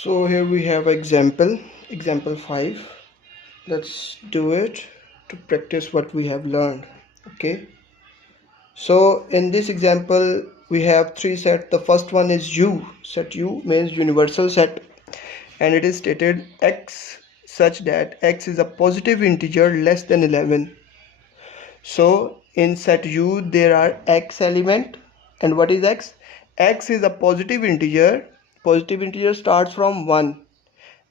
So here we have example 5. Let's do it to practice what we have learned. Okay, so in this example we have three sets. The first one is U. Set U means universal set, and it is stated x such that x is a positive integer less than 11. So in set U there are x element, and what is x? X is a positive integer. Positive integer starts from 1,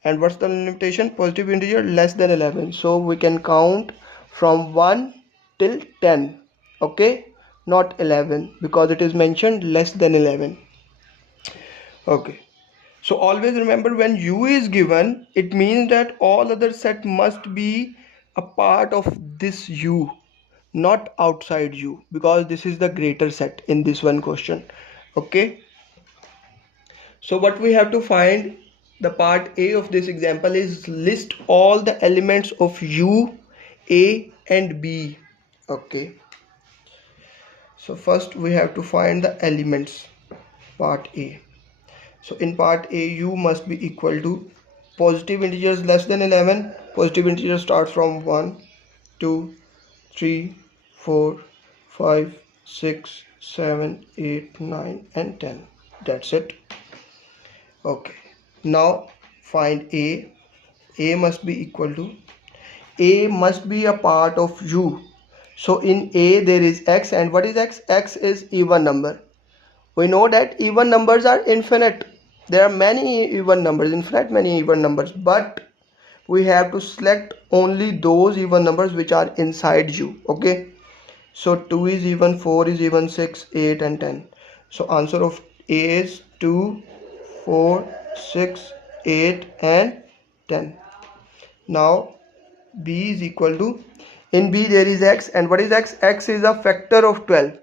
and what's the limitation? Positive integer less than 11. So we can count from 1 till 10. Okay, not 11, because it is mentioned less than 11. Okay, so always remember, when U is given, it means that all other set must be a part of this U, not outside U, because this is the greater set in this one question. Okay, so what we have to find, the part A of this example is list all the elements of U, A and B. Okay, so first we have to find the elements, part A. So in part A, U must be equal to positive integers less than 11. Positive integers start from 1, 2, 3, 4, 5, 6, 7, 8, 9 and 10. That's it. Okay, now find A. A must be equal to, A must be a part of U. So in A there is X, and what is X? X is even number. We know that even numbers are infinite. There are many even numbers, infinite many even numbers, but we have to select only those even numbers which are inside U. Okay, so 2 is even, 4 is even, 6, 8 and 10. So answer of A is 2, 4, 6, 8 and 10. Now B is equal to, in B there is X, and what is X? X is a factor of 12.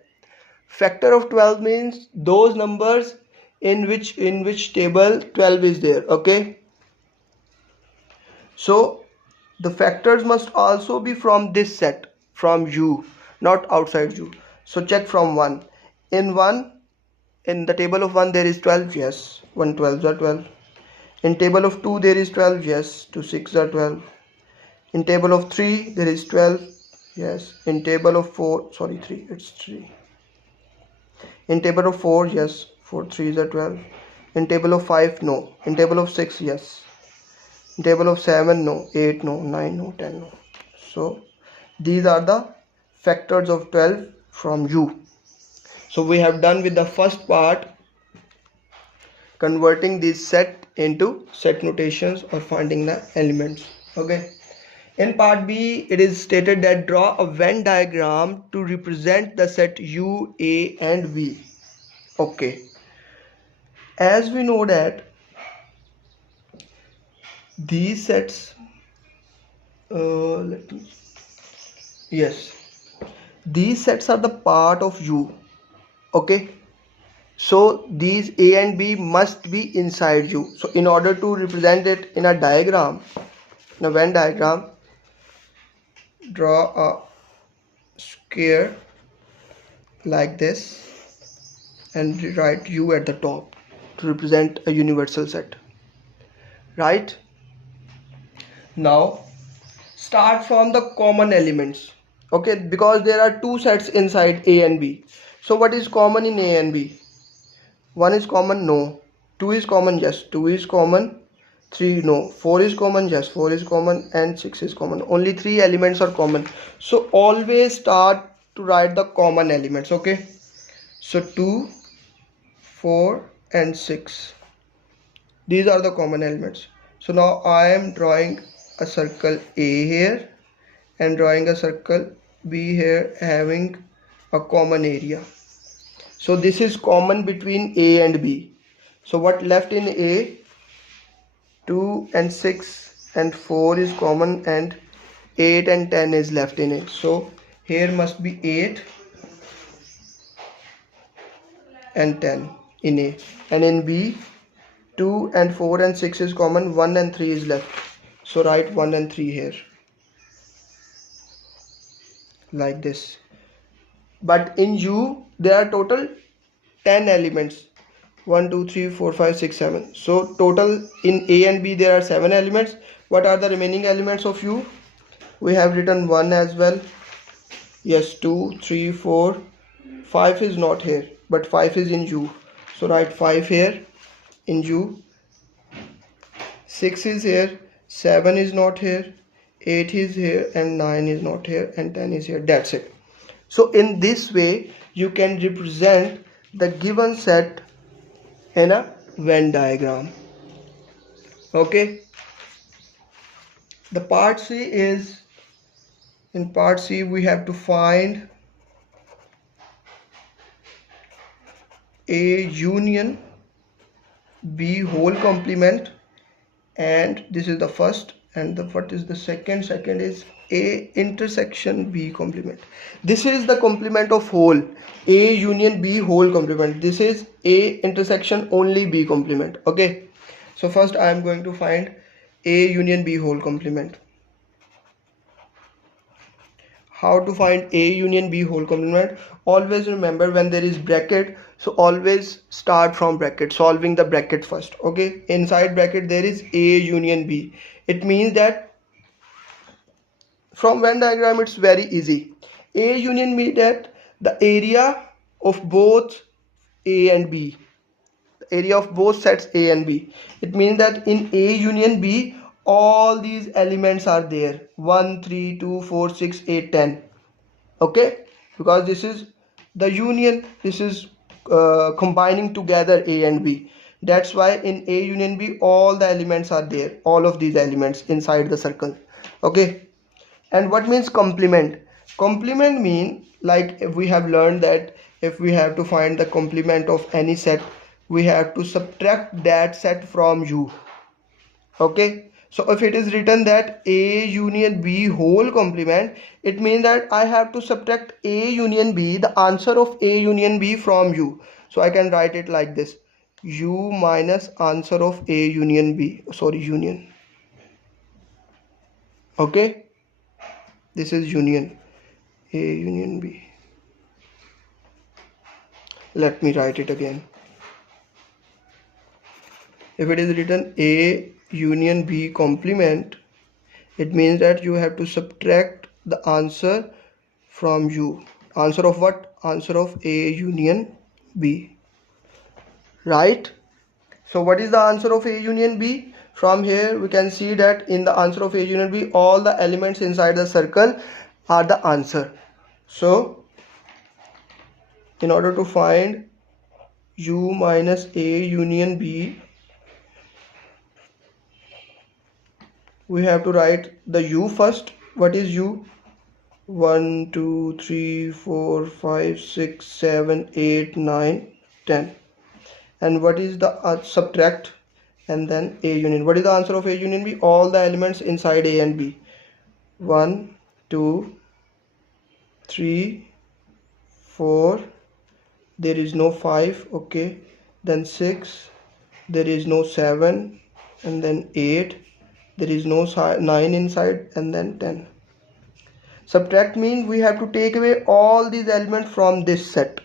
Factor of 12 means those numbers in which table 12 is there. Okay, so the factors must also be from this set, from U, not outside U. So check from 1. In 1, in the table of 1 there is 12. Yes, 1 12s are 12. In table of 2 there is 12. Yes, 2 6 are 12. In table of 3 there is 12. Yes, in table of 4, sorry, 3, it's 3. In table of 4, yes, 4 3s are 12. In table of 5, no. In table of 6, yes. In table of 7, no. 8, no. 9, no. 10, no. So these are the factors of 12 from U. So we have done with the first part, converting this set into set notations or finding the elements. Okay. In part B, it is stated that draw a Venn diagram to represent the set U, A and V. Okay, as we know that these sets, these sets are the part of U. Okay, so these A and B must be inside U. So in order to represent it in a diagram, in a Venn diagram, draw a square like this and write U at the top to represent a universal set. Right? Now start from the common elements. Okay, because there are two sets inside A and B. So what is common in A and B? 1 is common, no. 2 is common, yes. 2 is common. 3, no. 4 is common, yes. 4 is common, and 6 is common. Only 3 elements are common. So always start to write the common elements. Okay, so 2, 4 and 6, these are the common elements. So now I am drawing a circle A here and drawing a circle B here, having a common area. So this is common between A and B. So what left in A? 2 and 6 and 4 is common, and 8 and 10 is left in A. So here must be 8 and 10 in A, and in B 2 and 4 and 6 is common, 1 and 3 is left. So write 1 and 3 here like this. But in U there are total 10 elements. 1 2 3 4 5 6 7. So total in A and B there are 7 elements. What are the remaining elements of U? We have written 1 as well. Yes, 2 3 4 5 is not here, but 5 is in U. So write 5 here in U. 6 is here, 7 is not here, 8 is here, and 9 is not here, and 10 is here. That's it. So in this way you can represent the given set in a Venn diagram. Okay. The part C is, in part C we have to find A union B whole complement, and this is the first, and what is the second? Second is A intersection B complement. This is the complement of whole, A union B whole complement. This is A intersection only B complement. Okay, so first I am going to find A union B whole complement. How to find A union B whole complement? Always remember, when there is bracket, so always start from bracket, solving the bracket first. Okay, inside bracket there is A union B. It means that from Venn diagram it's very easy. A union B, that the area of both A and B, the area of both sets A and B. It means that in A union B all these elements are there, 1 3 2 4 6 8 10. Okay, because this is the union, this is combining together A and B. That's why in A union B all the elements are there, all of these elements inside the circle. Okay, and what means complement? Complement mean, like if we have learned that if we have to find the complement of any set, we have to subtract that set from U. Okay, so if it is written that A union B whole complement, it means that I have to subtract A union B, the answer of A union B, from U. So I can write it like this: U minus answer of A union B, sorry, union. Okay, this is union, A union B. Let me write it again. If it is written A union B complement, it means that you have to subtract the answer from U. Answer of what? Answer of A union B. Right? So what is the answer of A union B? From here we can see that in the answer of A union B all the elements inside the circle are the answer. So in order to find U minus A union B, we have to write the U first. What is U? 1 2 3 4 5 6 7 8 9 10. And what is the subtract, and then A union. What is the answer of A union B? All the elements inside A and B. 1 2 3 4, there is no 5. Okay, then 6, there is no 7, and then 8, there is no 9 inside, and then 10. Subtract means we have to take away all these elements from this set.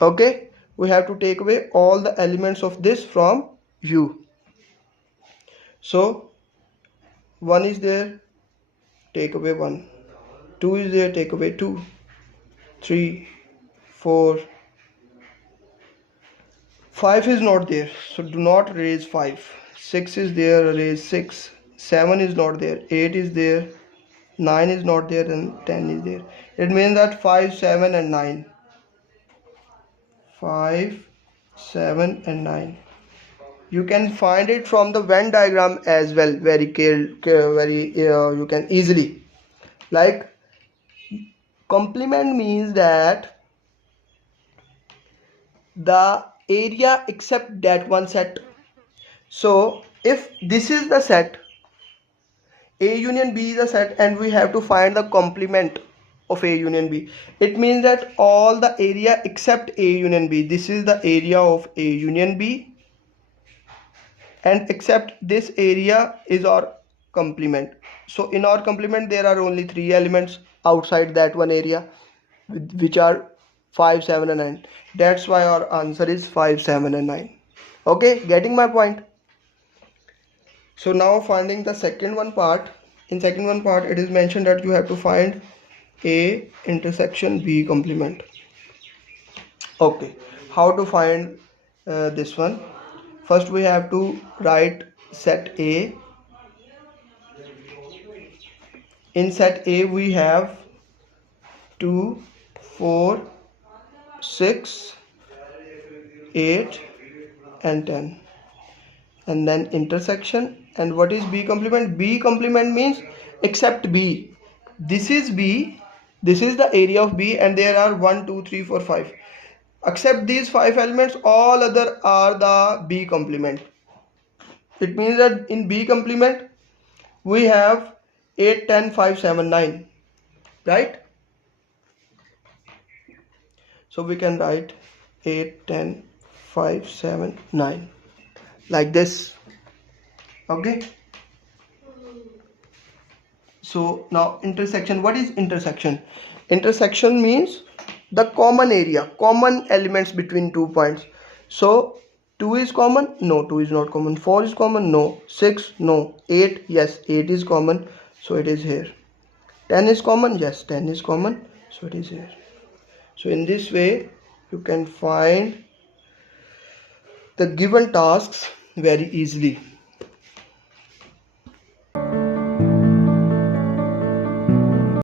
Okay, we have to take away all the elements of this from U. So 1 is there, take away 1. 2 is there, take away 2. 3 4 5 is not there, so do not erase 5. 6 is there, erase 6. 7 is not there, 8 is there, 9 is not there, and 10 is there. It means that 5 7 and 9, 5 7 and 9. You can find it from the Venn diagram as well, very you can easily. Like complement means that the area except that one set. So if this is the set, A union B is a set, and we have to find the complement of A union B, it means that all the area except A union B, this is the area of A union B, and except this area is our complement. So in our complement there are only 3 elements outside that one area, which are 5, 7 and 9. That's why our answer is 5, 7 and 9. Okay, getting my point? So now finding the second one part. In second one part it is mentioned that you have to find A intersection B complement. Okay, how to find this one? First we have to write set A. In set A we have 2, 4, 6, 8 and 10, and then intersection. And what is B complement? B complement means except B. This is B, this is the area of B, and there are 1, 2, 3, 4, 5. Except these 5 elements, all other are the B complement. It means that in B complement we have 8, 10, 5, 7, 9, right? So we can write 8, 10, 5, 7, 9 like this. Okay. So now intersection. What is intersection? Intersection means the common area, common elements between 2 points. So 2 is common? No, 2 is not common. 4 is common? No. 6? No. 8? Yes, 8 is common. So it is here. 10 is common? Yes, 10 is common. So it is here. So in this way you can find the given tasks very easily.